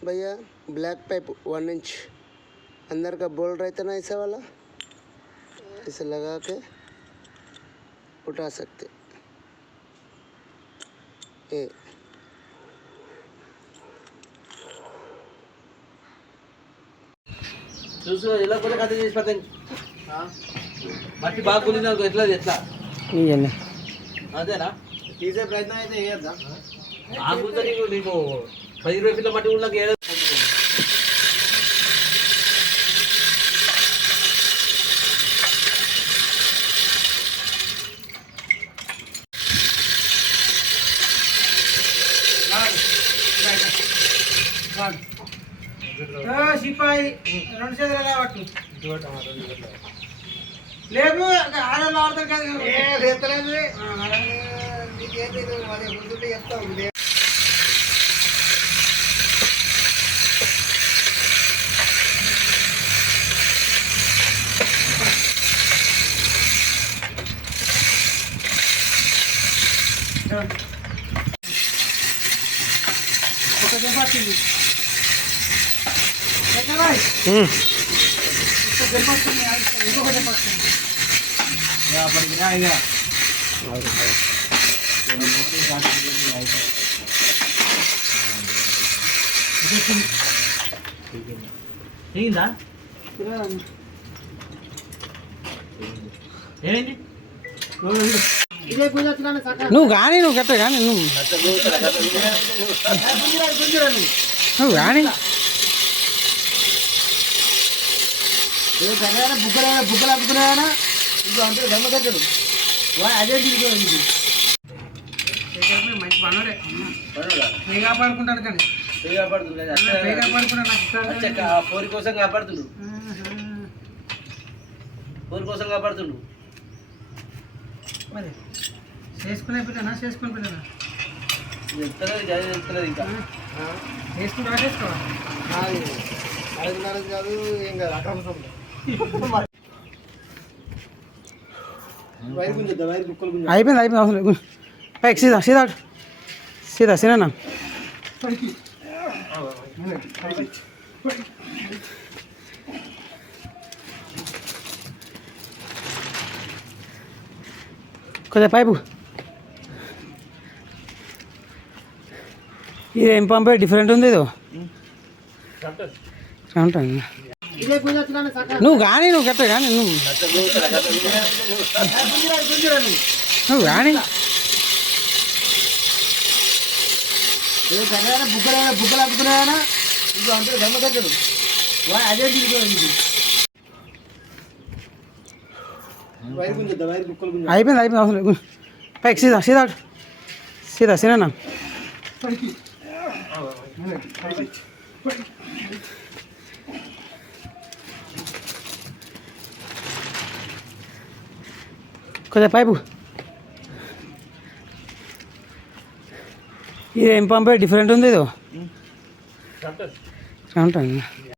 भैया black pipe 1 inch अंदर का बोल रहता ना ऐसा वाला, इसे लगा के उठा सकते। ये చూసు ఎలా కూడా కథ చేసి పతండి మట్టి బాగా కులినా ఎట్లా ఎట్లా ఇయ్యండి అదేనా తీసే ప్రయత్నం అయితే చేయొద్దా? ఆగుతా నీకు 10 రూపాయల మట్టి ఉన్నకి సిపాయి 2 చేతులు కాబట్టి లేదు ఆడలు ఆడతారు కదా చెప్తావు ఒక దెబ్బతింది ఏందా ఏంటి నువ్వు కానీ నువ్వు కట్ట కానీ నువ్వు కానీ బుగ్గలు అప్పుకున్నాయనా ఇంకో అంతే దమ్మ తగ్గడు అదే మంచి పనుడే కాపాడుకుంటాడు కానీ పోరి కోసం కాపాడుతుండు పోరి కోసం కాపాడుతుండు మరి చేసుకునే పిల్లనా చేసుకుని పిల్లనా చెప్తలేదు ఇంకా చేసుకుంటా చేసుకోవాలి కాదు ఏం కాదు అక్రమ అయిపోయింది అవసరం పైకి సీదా సీదా సీదా సీనా కొంచెం పైపు ఇది ఏం పంపే డిఫరెంట్ ఉంది ఇది ఉంటాను నువ్వు కానీ నువ్వు కట్ట కానీ నువ్వు కానీ బుగ్గలు అప్పుకున్నాయనా ఇంకో అంతే దమ్మ తగ్గడు అదే అయిపోయింది అవసరం పైకి సీదా సీదా సీదా సీనా కొంచెం పైపు ఇది ఏం పంపే డిఫరెంట్ ఉంది ఇది ఉంటాను